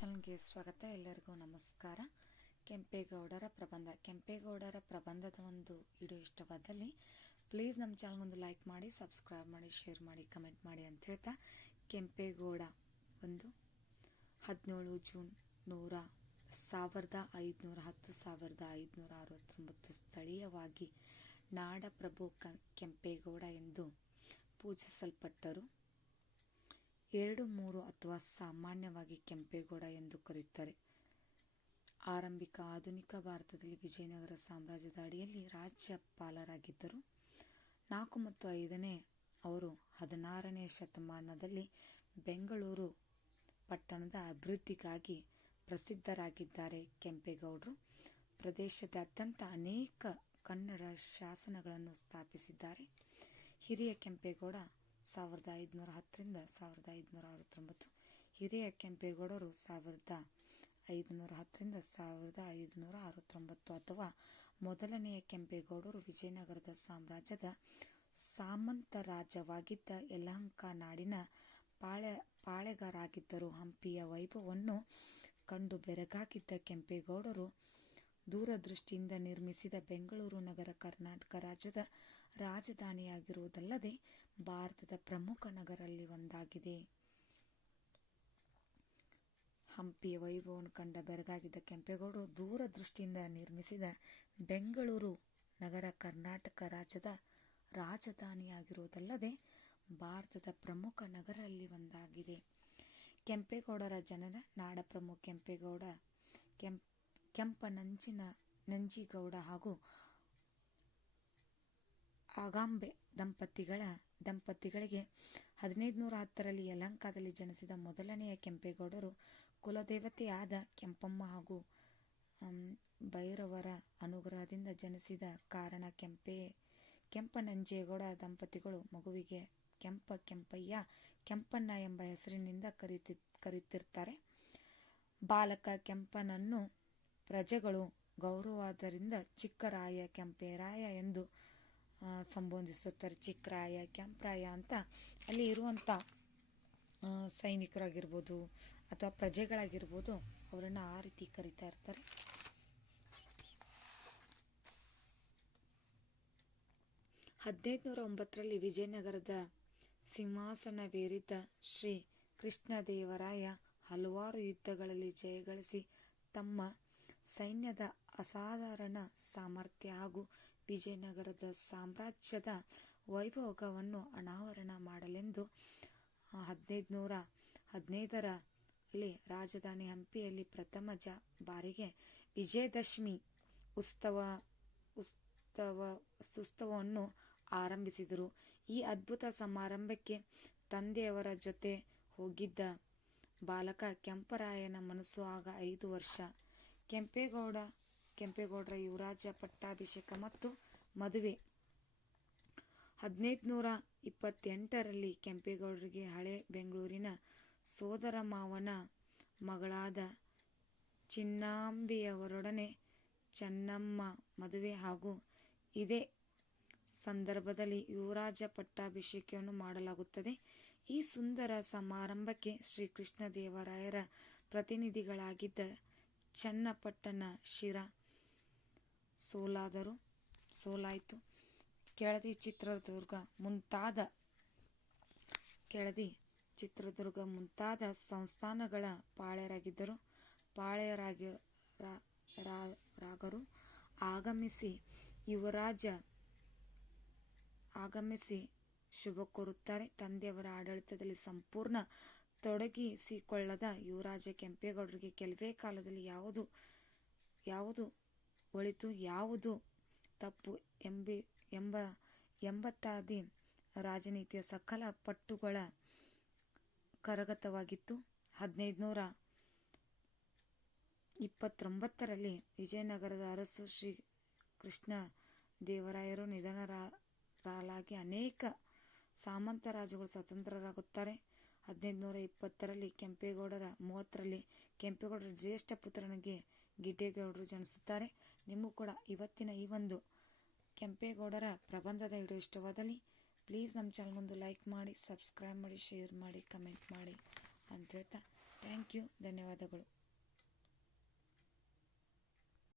ಚಾನಲ್ಗೆ ಸ್ವಾಗತ ಎಲ್ಲರಿಗೂ ನಮಸ್ಕಾರ ಕೆಂಪೇಗೌಡರ ಪ್ರಬಂಧ ಕೆಂಪೇಗೌಡರ ಪ್ರಬಂಧದ ಒಂದು ವಿಡಿಯೋ ಇಷ್ಟವಾದಲ್ಲಿ ಪ್ಲೀಸ್ ನಮ್ಮ ಒಂದು ಲೈಕ್ ಮಾಡಿ ಸಬ್ಸ್ಕ್ರೈಬ್ ಮಾಡಿ ಶೇರ್ ಮಾಡಿ ಕಮೆಂಟ್ ಮಾಡಿ ಅಂತ ಹೇಳ್ತಾ ಕೆಂಪೇಗೌಡ ಒಂದು ಹದಿನೇಳು ಜೂನ್ ನೂರ ಸಾವಿರದ ಐದುನೂರ ಹತ್ತು ಸಾವಿರದ ಐದುನೂರ ಅರವತ್ತೊಂಬತ್ತು ಸ್ಥಳೀಯವಾಗಿ ನಾಡಪ್ರಭು ಕೆಂಪೇಗೌಡ ಎಂದು ಪೂಜಿಸಲ್ಪಟ್ಟರು ಎರಡು ಮೂರು ಅಥವಾ ಸಾಮಾನ್ಯವಾಗಿ ಕೆಂಪೇಗೌಡ ಎಂದು ಕರೆಯುತ್ತಾರೆ. ಆರಂಭಿಕ ಆಧುನಿಕ ಭಾರತದಲ್ಲಿ ವಿಜಯನಗರ ಸಾಮ್ರಾಜ್ಯದ ಅಡಿಯಲ್ಲಿ ರಾಜ್ಯಪಾಲರಾಗಿದ್ದರು. ನಾಲ್ಕು ಮತ್ತು ಐದನೇ ಅವರು ಹದಿನಾರನೇ ಶತಮಾನದಲ್ಲಿ ಬೆಂಗಳೂರು ಪಟ್ಟಣದ ಅಭಿವೃದ್ಧಿಗಾಗಿ ಪ್ರಸಿದ್ಧರಾಗಿದ್ದಾರೆ. ಕೆಂಪೇಗೌಡರು ಪ್ರದೇಶದ ಅತ್ಯಂತ ಅನೇಕ ಕನ್ನಡ ಶಾಸನಗಳನ್ನು ಸ್ಥಾಪಿಸಿದ್ದಾರೆ. ಹಿರಿಯ ಕೆಂಪೇಗೌಡ ಸಾವಿರದ ಐದುನೂರ ಹತ್ತರಿಂದ ಸಾವಿರದ ಐದುನೂರ ಅರವತ್ತೊಂಬತ್ತು ಹಿರಿಯ ಕೆಂಪೇಗೌಡರು ಸಾವಿರದ ಐದುನೂರ ಹತ್ತರಿಂದ ಸಾವಿರದ ಐದುನೂರ ಅರವತ್ತೊಂಬತ್ತು ಅಥವಾ ಮೊದಲನೆಯ ಕೆಂಪೇಗೌಡರು ವಿಜಯನಗರದ ಸಾಮ್ರಾಜ್ಯದ ಸಾಮಂತ ರಾಜವಾಗಿದ್ದ ಯಲಹಂಕ ನಾಡಿನ ಪಾಳೆ ಪಾಳೆಗಾರಾಗಿದ್ದರು ಹಂಪಿಯ ವೈಭವವನ್ನು ಕಂಡು ಬೆರಗಾಗಿದ್ದ ಕೆಂಪೇಗೌಡರು ದೂರದೃಷ್ಟಿಯಿಂದ ನಿರ್ಮಿಸಿದ ಬೆಂಗಳೂರು ನಗರ ಕರ್ನಾಟಕ ರಾಜ್ಯದ ರಾಜಧಾನಿಯಾಗಿರುವುದಲ್ಲದೆ ಭಾರತದ ಪ್ರಮುಖ ನಗರಲ್ಲಿ ಒಂದಾಗಿದೆ ಹಂಪಿಯ ವೈಭವವನ್ನು ಕಂಡ ಬೆರಗಾಗಿದ್ದ ಕೆಂಪೇಗೌಡರು ದೂರದೃಷ್ಟಿಯಿಂದ ನಿರ್ಮಿಸಿದ ಬೆಂಗಳೂರು ನಗರ ಕರ್ನಾಟಕ ರಾಜ್ಯದ ರಾಜಧಾನಿಯಾಗಿರುವುದಲ್ಲದೆ ಭಾರತದ ಪ್ರಮುಖ ನಗರಲ್ಲಿ ಒಂದಾಗಿದೆ ಕೆಂಪೇಗೌಡರ ಜನನ ನಾಡಪ್ರಭು ಕೆಂಪೇಗೌಡ ಕೆಂಪ್ ನಂಜಿನ ನಂಜೇಗೌಡ ಹಾಗೂ ಆಗಾಂಬೆ ದಂಪತಿಗಳ ದಂಪತಿಗಳಿಗೆ ಹದಿನೈದುನೂರ ಹತ್ತರಲ್ಲಿ ಯಲಹಂಕದಲ್ಲಿ ಜನಿಸಿದ ಮೊದಲನೆಯ ಕೆಂಪೇಗೌಡರು ಕುಲದೇವತೆಯಾದ ಕೆಂಪಮ್ಮ ಹಾಗೂ ಭೈರವರ ಅನುಗ್ರಹದಿಂದ ಜನಿಸಿದ ಕಾರಣ ಕೆಂಪೆ ಕೆಂಪನಂಜೇಗೌಡ ದಂಪತಿಗಳು ಮಗುವಿಗೆ ಕೆಂಪ ಕೆಂಪಯ್ಯ ಕೆಂಪಣ್ಣ ಎಂಬ ಹೆಸರಿನಿಂದ ಕರೆಯುತ್ತಿ ಕರೆಯುತ್ತಿರ್ತಾರೆ ಬಾಲಕ ಕೆಂಪನನ್ನು ಪ್ರಜೆಗಳು ಗೌರವವಾದ್ದರಿಂದ ಚಿಕ್ಕರಾಯ ಕೆಂಪೇರಾಯ ಎಂದು ಸಂಬೋಧಿಸುತ್ತಾರೆ ಚಿಕ್ಕರಾಯ ಕೆಂಪರಾಯ ಅಂತ ಅಲ್ಲಿ ಇರುವಂಥ ಸೈನಿಕರಾಗಿರ್ಬೋದು ಅಥವಾ ಪ್ರಜೆಗಳಾಗಿರ್ಬೋದು ಅವರನ್ನು ಆ ರೀತಿ ಕರಿತಾ ಇರ್ತಾರೆ ಹದಿನೈದು ನೂರ ಒಂಬತ್ತರಲ್ಲಿ ವಿಜಯನಗರದ ಸಿಂಹಾಸನವೇರಿದ್ದ ಶ್ರೀ ಕೃಷ್ಣದೇವರಾಯ ಹಲವಾರು ಯುದ್ಧಗಳಲ್ಲಿ ಜಯಗಳಿಸಿ ತಮ್ಮ ಸೈನ್ಯದ ಅಸಾಧಾರಣ ಸಾಮರ್ಥ್ಯ ಹಾಗೂ ವಿಜಯನಗರದ ಸಾಮ್ರಾಜ್ಯದ ವೈಭೋಗವನ್ನು ಅನಾವರಣ ಮಾಡಲೆಂದು ಹದಿನೈದುನೂರ ಹದಿನೈದರಲ್ಲಿ ರಾಜಧಾನಿ ಹಂಪಿಯಲ್ಲಿ ಪ್ರಥಮ ಜ ಬಾರಿಗೆ ವಿಜಯದಶಮಿ ಉತ್ಸವ ಉತ್ಸವ ಉತ್ಸವವನ್ನು ಆರಂಭಿಸಿದರು ಈ ಅದ್ಭುತ ಸಮಾರಂಭಕ್ಕೆ ತಂದೆಯವರ ಜೊತೆ ಹೋಗಿದ್ದ ಬಾಲಕ ಕೆಂಪರಾಯನ ಮನಸ್ಸು ಆಗ ಐದು ವರ್ಷ ಕೆಂಪೇಗೌಡ ಕೆಂಪೇಗೌಡರ ಯುವರಾಜ ಪಟ್ಟಾಭಿಷೇಕ ಮತ್ತು ಮದುವೆ ಹದಿನೈದು ನೂರ ಇಪ್ಪತ್ತೆಂಟರಲ್ಲಿ ಕೆಂಪೇಗೌಡರಿಗೆ ಹಳೆ ಬೆಂಗಳೂರಿನ ಸೋದರ ಮಾವನ ಮಗಳಾದ ಚಿನ್ನಾಂಬಿಯವರೊಡನೆ ಚೆನ್ನಮ್ಮ ಮದುವೆ ಹಾಗೂ ಇದೇ ಸಂದರ್ಭದಲ್ಲಿ ಯುವರಾಜ ಪಟ್ಟಾಭಿಷೇಕವನ್ನು ಮಾಡಲಾಗುತ್ತದೆ ಈ ಸುಂದರ ಸಮಾರಂಭಕ್ಕೆ ಶ್ರೀಕೃಷ್ಣ ದೇವರಾಯರ ಪ್ರತಿನಿಧಿಗಳಾಗಿದ್ದ ಚನ್ನಪಟ್ಟಣ ಶಿರ ಸೋಲಾದರು ಸೋಲಾಯಿತು ಕೆಳದಿ ಚಿತ್ರದುರ್ಗ ಮುಂತಾದ ಕೆಳದಿ ಚಿತ್ರದುರ್ಗ ಮುಂತಾದ ಸಂಸ್ಥಾನಗಳ ಪಾಳೆಯರಾಗಿದ್ದರು. ಪಾಳೆಯರಾಗಿ ರಾಗರು ಆಗಮಿಸಿ ಯುವರಾಜ ಆಗಮಿಸಿ ಶುಭ ಕೋರುತ್ತಾರೆ ತಂದೆಯವರ ಆಡಳಿತದಲ್ಲಿ ಸಂಪೂರ್ಣ ತೊಡಗಿಸಿಕೊಳ್ಳದ ಯುವರಾಜ ಕೆಂಪೇಗೌಡರಿಗೆ ಕೆಲವೇ ಕಾಲದಲ್ಲಿ ಯಾವುದು ಯಾವುದು ಒಳಿತು ಯಾವುದು ತಪ್ಪು ಎಂಬ ಎಂಬತ್ತಾದಿ ರಾಜನೀತಿಯ ಸಕಲ ಪಟ್ಟುಗಳ ಕರಗತವಾಗಿತ್ತು. ಹದಿನೈದುನೂರ ಇಪ್ಪತ್ತೊಂಬತ್ತರಲ್ಲಿ ವಿಜಯನಗರದ ಅರಸು ಶ್ರೀ ಕೃಷ್ಣ ದೇವರಾಯರು ನಿಧನರಾಗಿ ಅನೇಕ ಸಾಮಂತ ಸ್ವತಂತ್ರರಾಗುತ್ತಾರೆ. ಹದಿನೈದುನೂರ ಇಪ್ಪತ್ತರಲ್ಲಿ ಕೆಂಪೇಗೌಡರ ಮೂವತ್ತರಲ್ಲಿ ಕೆಂಪೇಗೌಡರ ಜ್ಯೇಷ್ಠ ಪುತ್ರನಿಗೆ ಗಿಡ್ಡೇಗೌಡರು ಜನಿಸುತ್ತಾರೆ ನಿಮಗೂ ಕೂಡ ಇವತ್ತಿನ ಈ ಒಂದು ಕೆಂಪೇಗೌಡರ ಪ್ರಬಂಧದ ವಿಡಿಯೋ ಇಷ್ಟವಾದಲ್ಲಿ ಪ್ಲೀಸ್ ನಮ್ಮ ಒಂದು ಲೈಕ್ ಮಾಡಿ ಸಬ್ಸ್ಕ್ರೈಬ್ ಮಾಡಿ ಶೇರ್ ಮಾಡಿ ಕಮೆಂಟ್ ಮಾಡಿ ಅಂತ ಹೇಳ್ತಾ ಥ್ಯಾಂಕ್ ಯು ಧನ್ಯವಾದಗಳು